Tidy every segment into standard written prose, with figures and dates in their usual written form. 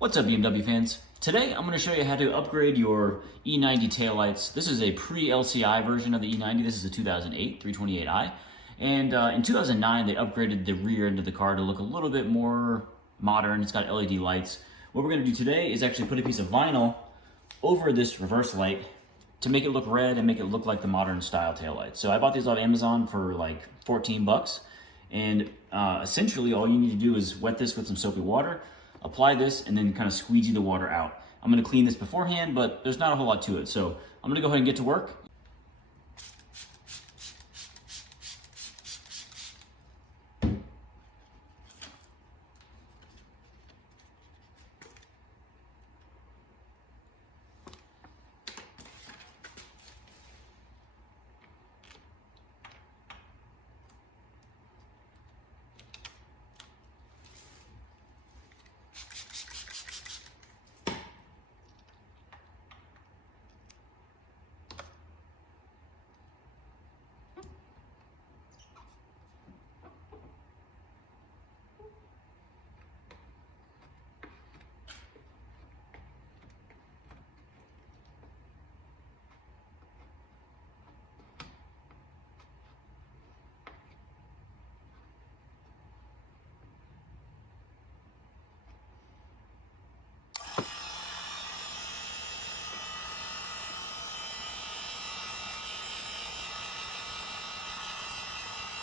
What's up, BMW fans? Today I'm going to show you how to upgrade your E90 taillights. This is a pre-LCI version of the E90. This is a 2008 328i. And in 2009 they upgraded the rear end of the car to look a little bit more modern. It's got LED lights. What we're going to do today is actually put a piece of vinyl over this reverse light to make it look red and make it look like the modern style taillight. So I bought these off Amazon for like 14 bucks. And essentially all you need to do is wet this with some soapy water, apply this, and then kind of squeegee the water out. I'm going to clean this beforehand, but there's not a whole lot to it. So I'm going to go ahead and get to work.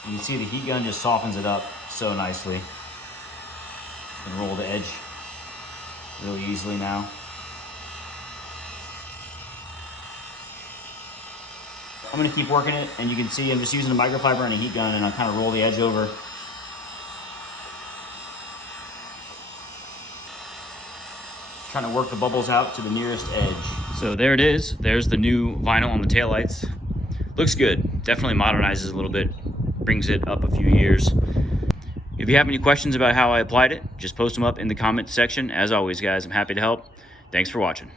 You can see the heat gun just softens it up so nicely. And roll the edge really easily now. I'm going to keep working it, and you can see I'm just using a microfiber and a heat gun, and I kind of roll the edge over. Trying to work the bubbles out to the nearest edge. So there it is. There's the new vinyl on the taillights. Looks good. Definitely modernizes a little bit. Brings it up a few years. If you have any questions about how I applied it, just post them up in the comment section. As always, guys, I'm happy to help. Thanks for watching.